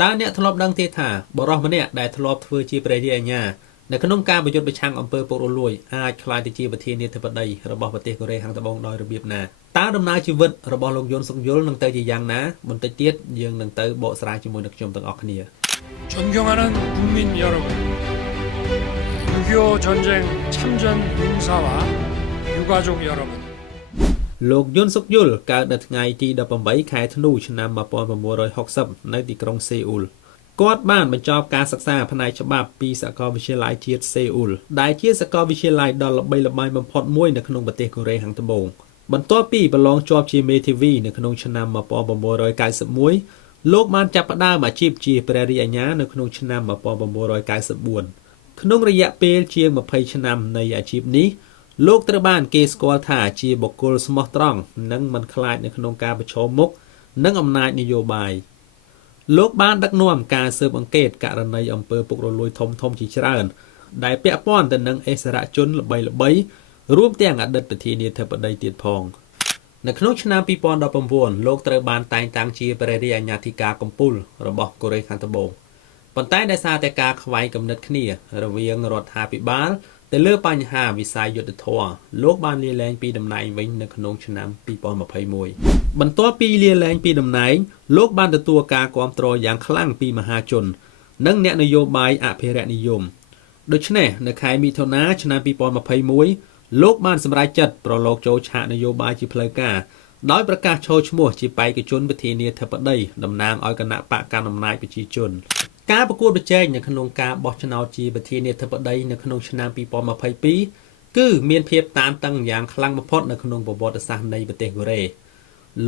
ตาเนี่ยทลบดังเทธาบรอมันเนี่ยได้ทลบเฟื่อจีประเดียญาในขนมการประยุทธ์ไปช่างอำเภอปกรลวยอาจคลายติจีประเทศเนเธอร์แลนด์ระบอบประเทศเกาหลีทางตะบงดอยระเบียบนาตาดำนาชีวิตระบอบลงยนต์สกยลนังเตยจียังนะบนเตยเตี้ยยังนังเตยโบสราจมูกนักชมต่างออกเนีย 존경하는 국민 여러분, 6.25 전쟁 참전 용사와 유가족 여러분, លោកយុនសុកយុលកើតនៅថ្ងៃទី18ខែធ្នូឆ្នាំ1960នៅទីក្រុងសេអ៊ូលគាត់បានបញ្ចប់ការសិក្សាផ្នែកច្បាប់ពីសាកលវិទ្យាល័យជាតិសេអ៊ូលដែលជាសាកលវិទ្យាល័យដ៏ល្បីល្បាញបំផុតមួយនៅក្នុងប្រទេសកូរ៉េខាងត្បូងបន្ទាប់ពីប្រឡងជាប់ជាមេធាវីនៅក្នុងឆ្នាំ1991លោកបានចាប់ផ្ដើមអាជីពជាព្រះរាជអាជ្ញានៅក្នុងឆ្នាំ1994ក្នុងរយៈពេលជាង20ឆ្នាំនៃអាជីពនេះលោកត្រូវបានគេស្គាល់ថាជាបុគ្គលស្មោះត្រង់និងមិនខ្លាចនៅក្នុងការប្រឈមមុខនឹងអំណាចនយោបាយលោកបានដឹកនាំការស៊ើបអង្កេតករណីអំពើពុករលួយធំៗជាច្រើនដែលពាក់ព័ន្ធទៅនឹងអិសរាជជនល្បីៗរួមទាំងអតីតប្រធានាធិបតីទៀតផងនៅក្នុងឆ្នាំ2019លោកត្រូវបានតែងតាំងជាព្រះរាជអាជ្ញាធិការកំពូលរបស់កូរ៉េខាងត្បូងប៉ុន្តែដោយសារតែការខ្វែងគំនិតគ្នារវាងរដ្ឋាភិបាលទៅលើបញ្ហាវិស័យយុទ្ធធរលោកបានលាលែងពីតំណែងវិញនៅក្នុងឆ្នាំ2021បន្ទាប់ពីលាលែងពីតំណែងលោកបានទទួលការគាំទ្រយ៉ាងខ្លាំងពីមហាជននិងអ្នកនយោបាយអភិរក្សនិយមដូច្នេះនៅខែមិថុនាឆ្នាំ2021លោកបានសម្រេចចិត្តប្រឡូកចូលឆាកនយោបាយជាផ្លូវការដោយប្រកាសចូលឈ្មោះជាបេក្ខជនប្រធានាធិបតីតំណាងឲ្យគណៈបកកណ្ដាលអំណាចប្រជាជនការប្រកួតប្រជែងនៅក្នុងការបោះឆ្នោតជាប្រធានាធិបតីនៅក្នុងឆ្នាំ2022គឺមានភាពតានតឹងយ៉ាងខ្លាំងបំផុតនៅក្នុងប្រវត្តិសាស្ត្រនៃប្រទេសកូរ៉េ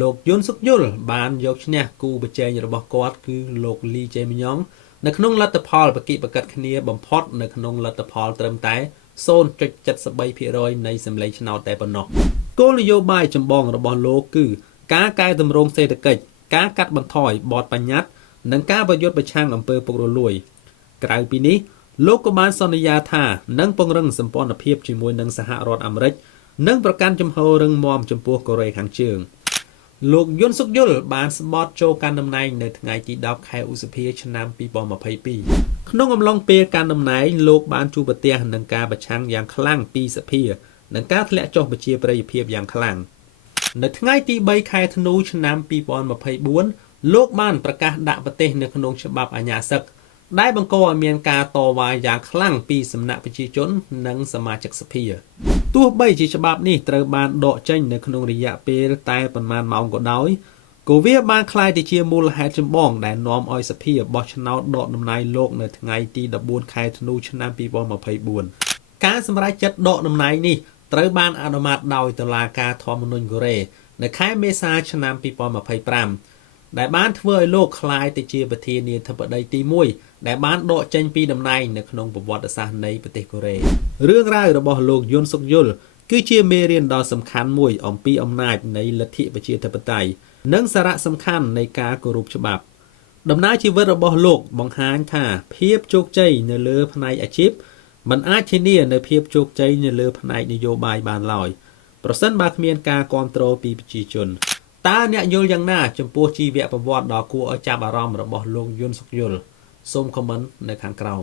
លោកយុនសុកយុលបានយកឈ្នះគូប្រជែងរបស់គាត់គឺលោកលីជេមញ៉ុងនៅក្នុងលទ្ធផលបកិបកិតគ្នាបំផុតនៅក្នុងលទ្ធផលត្រឹមតែ0.73% នៃសម្លេងឆ្នោតតែប៉ុណ្ណោះគោលនយោបាយចម្បងរបស់លោកគឺការកែតម្រង់សេដ្ឋកិច្ចការកាត់បន្ថយបទបញ្ញត្តិនិងការប្រយុទ្ធប្រឆាំងអំពើពុករលួយក្រៅពីនេះលោកក៏បានសន្យាថានឹងពង្រឹងសម្ព័ន្ធភាពជាមួយនឹងសហរដ្ឋអាមេរិកនិងប្រកាន់ជំហររឹងមាំចំពោះកូរ៉េខាងជើងលោកយុនសុកយុលបានស្បត់ចូលកាន់តំណែងនៅថ្ងៃទី10ខែឧសភាឆ្នាំ2022ក្នុងអំឡុងពេលកាន់តំណែងលោកបានជួបប្រទះនឹងការប្រឆាំងយ៉ាងខ្លាំងពីសភានិងការធ្លាក់ចុះប្រជាប្រិយភាពយ៉ាងខ្លាំងនៅថ្ងៃទី3ខែធ្នូឆ្នាំ2024លោកបានប្រកាសដាក់ប្រទេសនៅក្នុងច្បាប់អាញាសឹកដែលបង្កឲ្យមានការតវ៉ាយ៉ាងខ្លាំងពីសំណាក់ប្រជាជននិងសមាជិកសភាទោះបីជាច្បាប់នេះត្រូវបានដកចេញនៅក្នុងរយៈពេលតែប៉ុន្មានម៉ោងក៏ដោយក៏វាបានក្លាយទៅជាមូលហេតុចម្បងដែលនាំឲ្យសភាបោះឆ្នោតដកតំណែងលោកនៅថ្ងៃទី14ខែធ្នូឆ្នាំ2024ការសម្រេចចិត្តដកតំណែងនេះត្រូវបានអនុម័តដោយតុលាការធម្មនុញ្ញកូរ៉េនៅខែមេសាឆ្នាំ2025ដែលបានធ្វើឲ្យលោកក្លាយទៅជាប្រធានាធិបតីទី1ដែលបានដកចេញពីតំណែងនៅក្នុងប្រវត្តិសាស្ត្រនៃប្រទេសកូរ៉េរឿងរ៉ាវរបស់លោកយុនសុកយុលគឺជាមេរៀនដ៏សំខាន់មួយអំពីអំណាចនៃលទ្ធិប្រជាធិបតេយ្យនិងសារៈសំខាន់នៃការគោរពច្បាប់ដំណើរជីវិតរបស់លោកបង្ហាញថាភាពជោគជ័យនៅលើផ្នែកអាជីពមិនអាចធានានូវភាពជោគជ័យនៅលើផ្នែកនយោបាយបានឡើយប្រសិនបើគ្មានការគាំទ្រពីប្រជាជនតើអ្នកយល់យ៉ាងណាចំពោះជីវប្រវត្តិដ៏គួរឲ្យចាប់អារម្មណ៍របស់លោកយុនសុកយុលសូមខមមិននៅខាងក្រោម